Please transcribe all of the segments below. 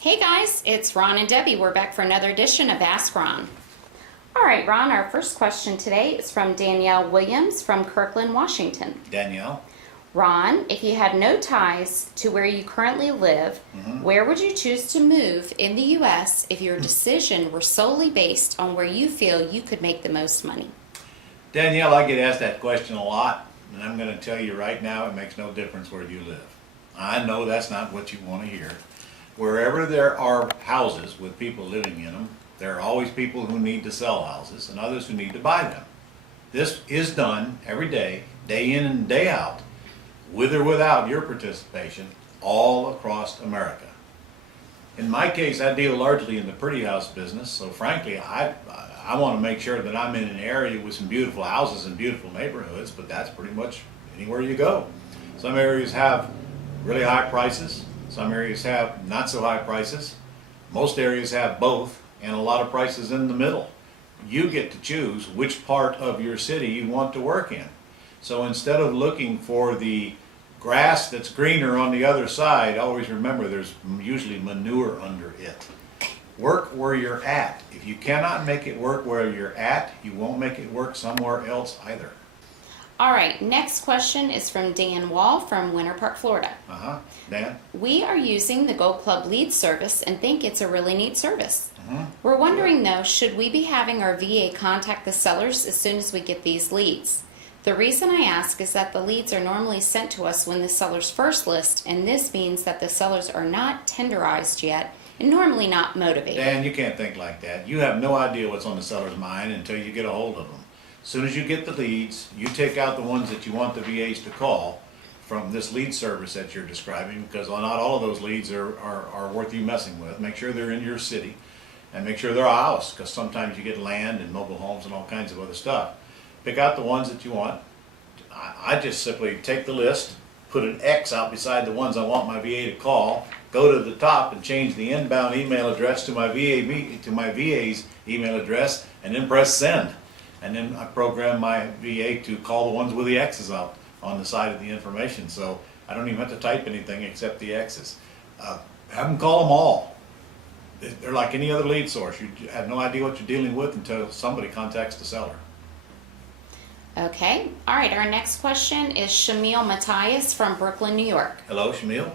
Hey guys, it's Ron and Debbie. We're back for another edition of Ask Ron. All right, Ron, our first question today is from Danielle Williams from Kirkland, Washington. Danielle? Ron, if you had no ties to where you currently live, where would you choose to move in the U.S. if your decision were solely based on where you feel you could make the most money? Danielle, I get asked that question a lot, and I'm going to tell you right now it makes no difference where you live. I know that's not what you want to hear. Wherever there are houses with people living in them, there are always people who need to sell houses and others who need to buy them. This is done every day in and day out, with or without your participation, all across America. In my case, I deal largely in the pretty house business, so frankly, I want to make sure that I'm in an area with some beautiful houses and beautiful neighborhoods, but that's pretty much anywhere you go. Some areas have really high prices, some areas have not so high prices, most areas have both, and a lot of prices in the middle. You get to choose which part of your city you want to work in. So instead of looking for the grass that's greener on the other side, always remember there's usually manure under it. Work where you're at. If you cannot make it work where you're at, you won't make it work somewhere else either. All right, next question is from Dan Wall from Winter Park, Florida. Dan? We are using the Gold Club lead service and think it's a really neat service. We're wondering though, should we be having our VA contact the sellers as soon as we get these leads? The reason I ask is that the leads are normally sent to us when the sellers first list, and this means that the sellers are not tenderized yet and normally not motivated. Dan, you can't think like that. You have no idea what's on the seller's mind until you get a hold of them. As soon as you get the leads, you take out the ones that you want the VAs to call from this lead service that you're describing, because not all of those leads are worth you messing with. Make sure they're in your city, and make sure they're a house, because sometimes you get land and mobile homes and all kinds of other stuff. Pick out the ones that you want. I just simply take the list, put an X out beside the ones I want my VA to call, go to the top and change the inbound email address to my VA's email address, and then press send. And then I program my VA to call the ones with the X's out on the side of the information. So I don't even have to type anything except the X's. Have them call them all. They're like any other lead source. You have no idea what you're dealing with until somebody contacts the seller. Okay, all right, our next question is Shamil Matthias from Brooklyn, New York. Hello, Shamil.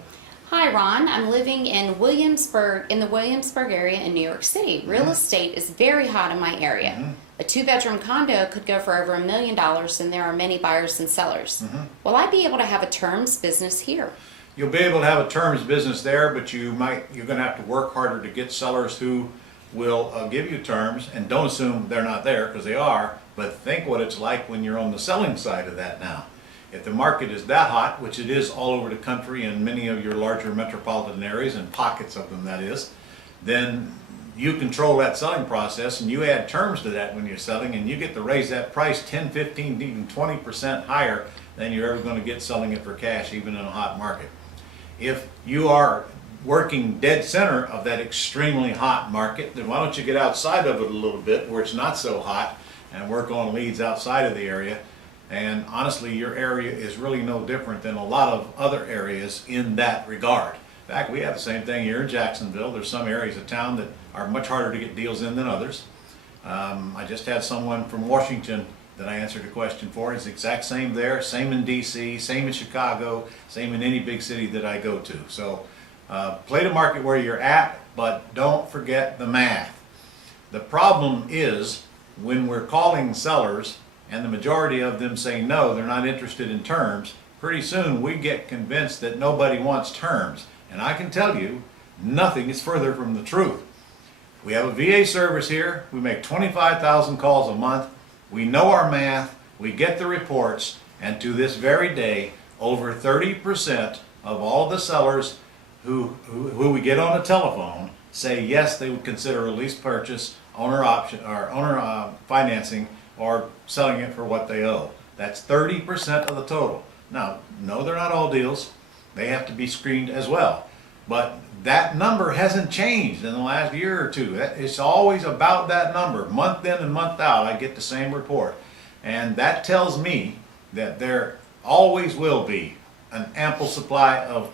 Hi Ron, I'm living in the Williamsburg area in New York City. Real estate is very hot in my area. A 2-bedroom condo could go for over $1 million, and there are many buyers and sellers. Will I be able to have a terms business here? You'll be able to have a terms business there, but you're going to have to work harder to get sellers who will give you terms, and don't assume they're not there, because they are, but think what it's like when you're on the selling side of that now. If the market is that hot, which it is all over the country in many of your larger metropolitan areas, and pockets of them that is, then you control that selling process and you add terms to that when you're selling, and you get to raise that price 10, 15, even 20% higher than you're ever going to get selling it for cash, even in a hot market. If you are working dead center of that extremely hot market, then why don't you get outside of it a little bit where it's not so hot and work on leads outside of the area. And honestly, your area is really no different than a lot of other areas in that regard. In fact, we have the same thing here in Jacksonville. There's some areas of town that are much harder to get deals in than others. I just had someone from Washington that I answered a question for. It's the exact same there, same in DC, same in Chicago, same in any big city that I go to. So play the market where you're at, but don't forget the math. The problem is when we're calling sellers and the majority of them say no, they're not interested in terms, pretty soon we get convinced that nobody wants terms. And I can tell you, nothing is further from the truth. We have a VA service here. We make 25,000 calls a month. We know our math. We get the reports. And to this very day, over 30% of all the sellers who we get on the telephone say yes, they would consider a lease purchase, owner option, or owner financing, or selling it for what they owe. That's 30% of the total. Now, no, they're not all deals. They have to be screened as well. But that number hasn't changed in the last year or two. It's always about that number. Month in and month out, I get the same report. And that tells me that there always will be an ample supply of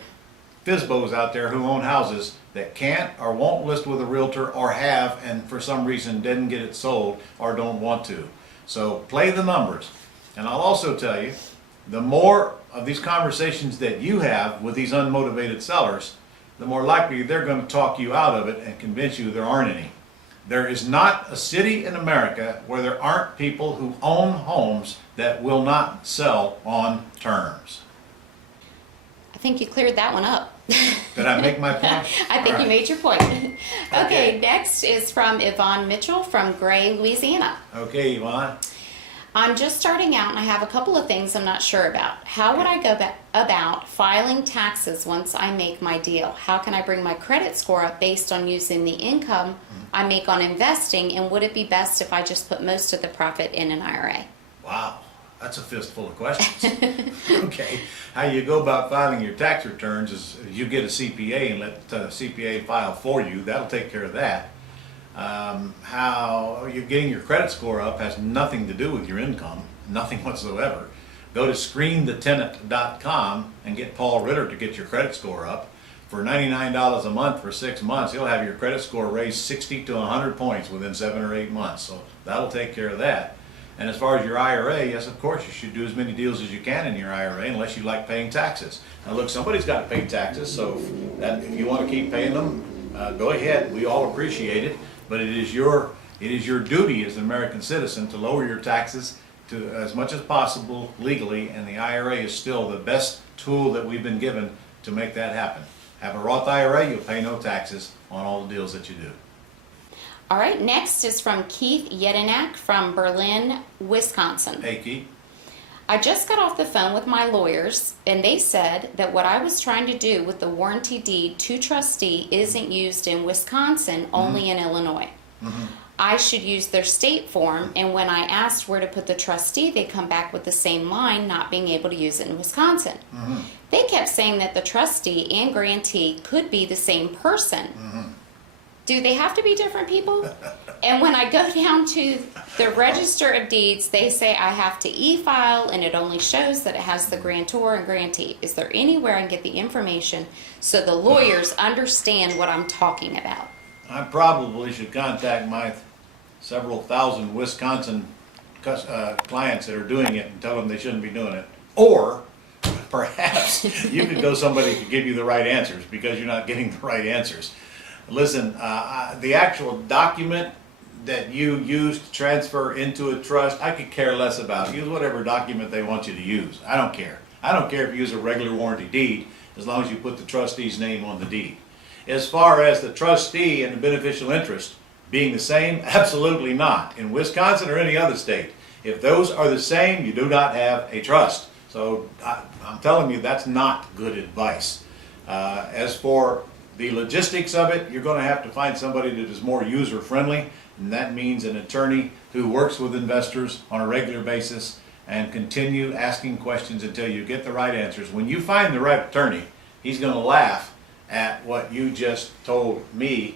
FSBOs out there who own houses that can't or won't list with a realtor or have and for some reason didn't get it sold or don't want to. So play the numbers. And I'll also tell you, the more of these conversations that you have with these unmotivated sellers, the more likely they're going to talk you out of it and convince you there aren't any. There is not a city in America where there aren't people who own homes that will not sell on terms. I think you cleared that one up. Did I make my point? I think All you right. made your point. Okay. Okay, next is from Yvonne Mitchell from Gray, Louisiana. Okay, Yvonne. I'm just starting out and I have a couple of things I'm not sure about. How would I go about filing taxes once I make my deal? How can I bring my credit score up based on using the income I make on investing? And would it be best if I just put most of the profit in an IRA? Wow, that's a fistful of questions. Okay, how you go about filing your tax returns is you get a CPA and let the CPA file for you. That'll take care of that. How you're getting your credit score up has nothing to do with your income, nothing whatsoever. Go to screenthetenant.com and get Paul Ritter to get your credit score up. For $99 a month for 6 months, he'll have your credit score raised 60 to 100 points within 7 or 8 months. So that'll take care of that. And as far as your IRA, yes, of course, you should do as many deals as you can in your IRA unless you like paying taxes. Now look, somebody's got to pay taxes, so if you want to keep paying them, go ahead. We all appreciate it. But it is your duty as an American citizen to lower your taxes to as much as possible legally, and the IRA is still the best tool that we've been given to make that happen. Have a Roth IRA, you'll pay no taxes on all the deals that you do. All right, next is from Keith Yedinak from Berlin, Wisconsin. Hey, Keith. I just got off the phone with my lawyers, and they said that what I was trying to do with the warranty deed to trustee isn't used in Wisconsin, only in Illinois. I should use their state form, and when I asked where to put the trustee, they come back with the same line, not being able to use it in Wisconsin. They kept saying that the trustee and grantee could be the same person. Do they have to be different people? And when I go down to the Register of Deeds, they say I have to e-file and it only shows that it has the grantor and grantee. Is there anywhere I can get the information so the lawyers understand what I'm talking about? I probably should contact my several thousand Wisconsin clients that are doing it and tell them they shouldn't be doing it. Or perhaps you could go somebody who could give you the right answers because you're not getting the right answers. Listen, the actual document that you use to transfer into a trust, I could care less about. Use whatever document they want you to use. I don't care. I don't care if you use a regular warranty deed as long as you put the trustee's name on the deed. As far as the trustee and the beneficial interest being the same, absolutely not. In Wisconsin or any other state, if those are the same, you do not have a trust. So I'm telling you, that's not good advice. As for the logistics of it, you're going to have to find somebody that is more user-friendly, and that means an attorney who works with investors on a regular basis and continue asking questions until you get the right answers. When you find the right attorney, he's going to laugh at what you just told me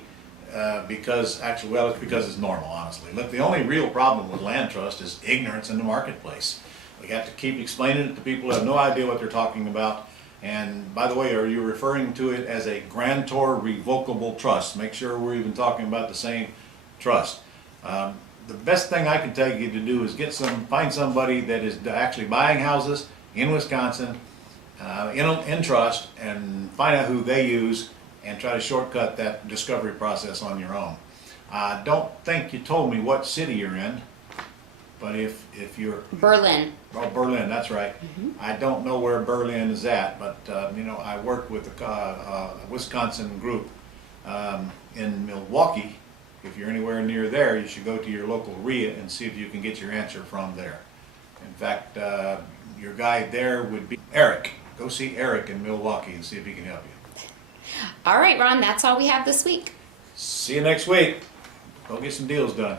because actually, well, it's because it's normal, honestly. Look, the only real problem with land trust is ignorance in the marketplace. We have to keep explaining it to people who have no idea what they're talking about. And by the way, are you referring to it as a grantor revocable trust? Make sure we're even talking about the same trust. The best thing I can tell you to do is find somebody that is actually buying houses in Wisconsin in trust and find out who they use and try to shortcut that discovery process on your own. I don't think you told me what city you're in, but if you're... Berlin. Oh, Berlin, that's right. I don't know where Berlin is at, but I work with a Wisconsin group in Milwaukee. If you're anywhere near there, you should go to your local RIA and see if you can get your answer from there. In fact, your guide there would be Eric. Go see Eric in Milwaukee and see if he can help you. All right, Ron, that's all we have this week. See you next week. Go get some deals done.